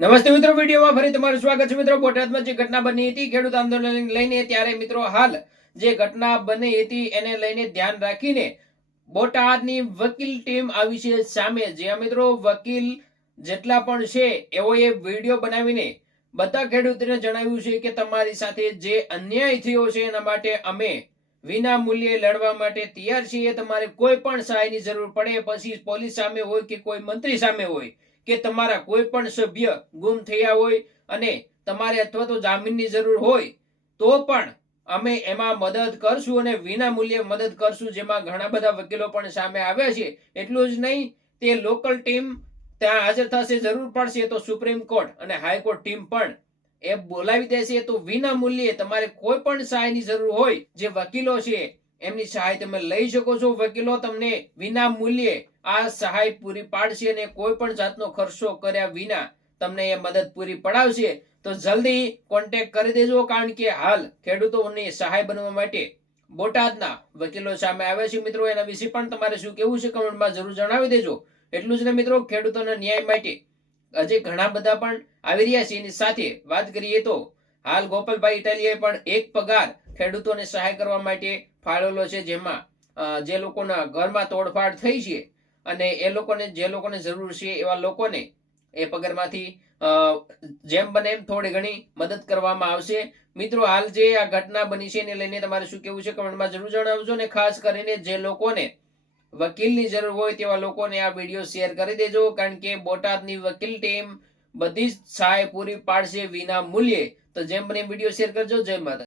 નમસ્તે મિત્રો, વિડીયોમાં ફરી તમારું સ્વાગત છે. મિત્રો, બોટાદમાં જે ઘટના બની હતી ખેડૂત આંદોલન લઈને, ત્યારે મિત્રો હાલ જે ઘટના બની હતી એને લઈને ધ્યાન રાખીને બોટાદની વકીલ ટીમ આવી છે સામે. જ્યાં મિત્રો વકીલ જેટલા પણ છે એઓએ વિડીયો બનાવીને બધા ખેડૂતોને જણાવ્યું છે કે તમારી સાથે જે અન્યાય થયો છે એના માટે અમે વિના મૂલ્યે લડવા માટે તૈયાર છીએ. તમારે કોઈ પણ સહાયની જરૂર પડે, પછી પોલીસ સામે હોય કે કોઈ મંત્રી સામે હોય કે તમારા કોઈ પણ સભ્ય ગુમ થયા હોય અને તમારે અથવા તો જામીનની જરૂર હોય તો પણ અમે એમાં મદદ કરશું અને વિના મૂલ્યે મદદ કરશું. જેમાં ઘણા બધા વકીલો પણ સામે આવ્યા છે. એટલું જ નહીં, તે લોકલ ટીમ ત્યાં હાજર થશે. જરૂર પડશે તો સુપ્રીમ કોર્ટ અને હાઈકોર્ટ ટીમ પણ એ બોલાવી દેશે. તો વિના મૂલ્યે તમારે કોઈ પણ સહાયની જરૂર હોય, જે વકીલો છે એમની સહાય તમે લઈ શકો છો. વકીલો તમને વિના મૂલ્યે આ સહાય પૂરી પાડશે અને કોઈ પણ જાતનો ખર્ચો કર્યા વિના તમને એ મદદ પૂરી પડાવશે. તો જલ્દી કોન્ટેક્ટ કરી દેજો, કારણ કે હાલ ખેડૂતોની સહાય બનવા માટે બોટાદના વકીલો સામે આવ્યા છે. મિત્રો, એના વિશે પણ તમારે શું કેવું છે કમેન્ટમાં જરૂર જણાવી દેજો. એટલું જ ને મિત્રો, ખેડૂતોના ન્યાય માટે હજી ઘણા બધા પણ આવી રહ્યા છે. એની સાથે વાત કરીએ તો હાલ ગોપાલભાઈ ઇટાલિયાએ પણ એક પગાર ખેડૂતોને સહાય કરવા માટે ફાળવેલો છે. જેમાં જે લોકોના ઘરમાં તોડફાડ થઈ છે અને એ લોકોને જે લોકોને જરૂર છે એવા લોકોને એ પગારમાંથી જેમ બને એમ થોડી ઘણી મદદ કરવામાં આવશે. મિત્રો, હાલ જે આ ઘટના બની છે એને લઈને તમારે શું કેવું છે કમેન્ટમાં જરૂર જણાવજો. અને ખાસ કરીને જે લોકોને વકીલની જરૂર હોય તેવા લોકોને આ વિડીયો શેર કરી દેજો, કારણ કે બોટાદની વકીલ ટીમ બધી જ સહાય પૂરી પાડશે વિના મૂલ્યે. તો જેમ બને વિડીયો શેર કરજો. જય માતા.